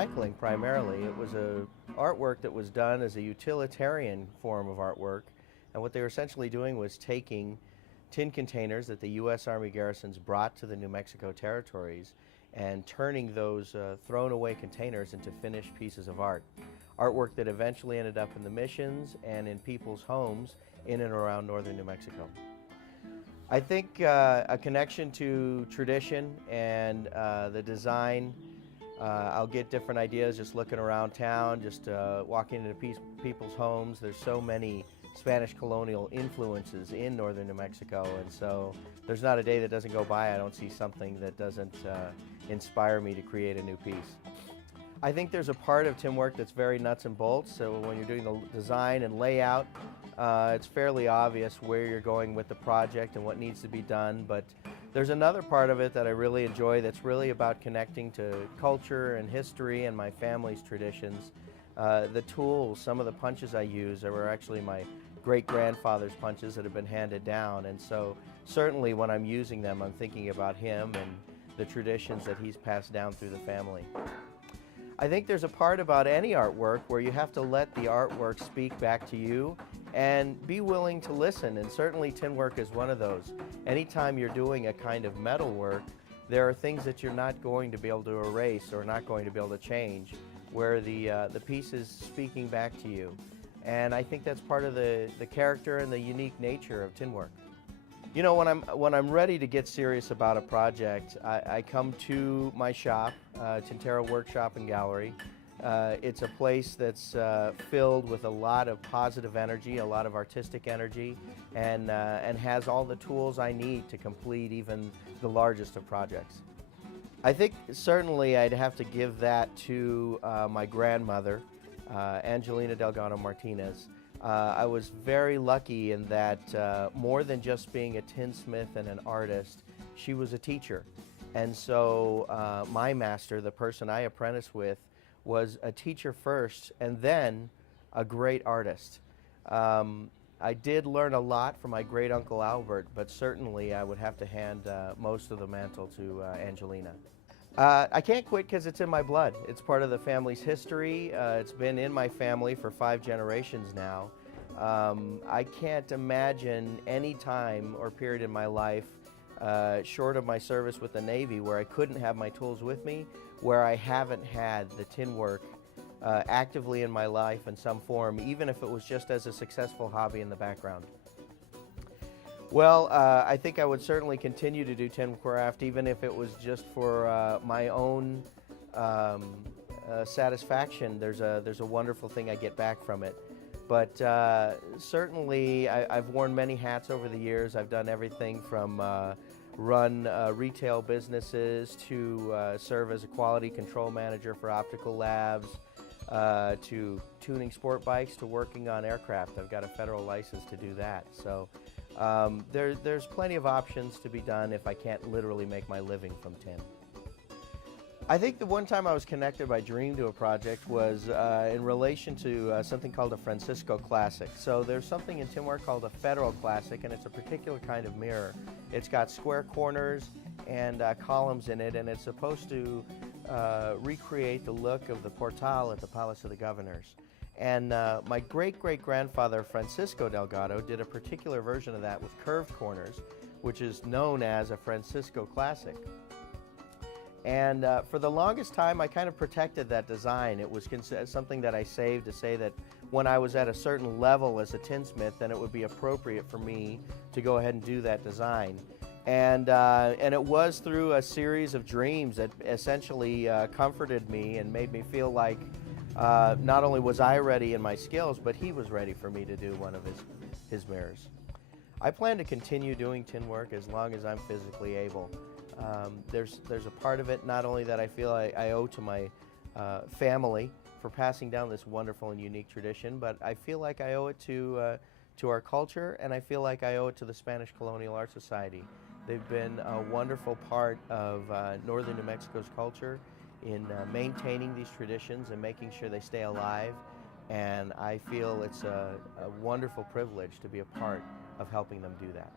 recycling primarily. It was a artwork that was done as a utilitarian form of artwork, and what they were essentially doing was taking tin containers that the U.S. Army garrisons brought to the New Mexico territories and turning those thrown away containers into finished pieces of art. Artwork that eventually ended up in the missions and in people's homes in and around northern New Mexico. I think a connection to tradition and the design. I'll get different ideas just looking around town, just walking into people's homes. There's so many Spanish colonial influences in northern New Mexico, and so there's not a day that doesn't go by I don't see something that doesn't inspire me to create a new piece. I think there's a part of tinwork that's very nuts and bolts, so when you're doing the design and layout, it's fairly obvious where you're going with the project and what needs to be done, but there's another part of it that I really enjoy that's really about connecting to culture and history and my family's traditions. The tools, some of the punches I use were actually my great-grandfather's punches that have been handed down, and so certainly when I'm using them I'm thinking about him and the traditions that he's passed down through the family. I think there's a part about any artwork where you have to let the artwork speak back to you and be willing to listen, and certainly tinwork is one of those. Anytime you're doing a kind of metal work, there are things that you're not going to be able to erase or not going to be able to change, where the piece is speaking back to you. And I think that's part of the character and the unique nature of tinwork. You know, when I'm ready to get serious about a project, I come to my shop, Tintero Workshop and Gallery. It's a place that's filled with a lot of positive energy, a lot of artistic energy, and has all the tools I need to complete even the largest of projects. I think certainly I'd have to give that to my grandmother, Angelina Delgado Martinez. I was very lucky in that more than just being a tinsmith and an artist, she was a teacher. And so my master, the person I apprenticed with, was a teacher first and then a great artist. I did learn a lot from my great uncle Albert, but certainly I would have to hand most of the mantle to Angelina. I can't quit because it's in my blood. It's part of the family's history. It's been in my family for 5 generations now. I can't imagine any time or period in my life, short of my service with the Navy, where I couldn't have my tools with me, where I haven't had the tin work actively in my life in some form, even if it was just as a successful hobby in the background. Well, I think I would certainly continue to do tin craft, even if it was just for my own satisfaction. There's a wonderful thing I get back from it. But certainly I've worn many hats over the years. I've done everything from run retail businesses to serve as a quality control manager for optical labs, to tuning sport bikes, to working on aircraft. I've got a federal license to do that. So there's plenty of options to be done if I can't literally make my living from tin. I think the one time I was connected by dream to a project was in relation to something called a Francisco Classic. So there's something in tinwork called a Federal Classic, and it's a particular kind of mirror. It's got square corners and columns in it, and it's supposed to recreate the look of the portal at the Palace of the Governors. And my great-great-grandfather, Francisco Delgado, did a particular version of that with curved corners, which is known as a Francisco Classic. And for the longest time, I kind of protected that design. It was something that I saved to say that when I was at a certain level as a tinsmith, then it would be appropriate for me to go ahead and do that design. And it was through a series of dreams that essentially comforted me and made me feel like not only was I ready in my skills, but he was ready for me to do one of his mirrors. I plan to continue doing tin work as long as I'm physically able. There's a part of it not only that I feel I owe to my family for passing down this wonderful and unique tradition, but I feel like I owe it to our culture, and I feel like I owe it to the Spanish Colonial Art Society. They've been a wonderful part of northern New Mexico's culture in maintaining these traditions and making sure they stay alive, and I feel it's a wonderful privilege to be a part of helping them do that.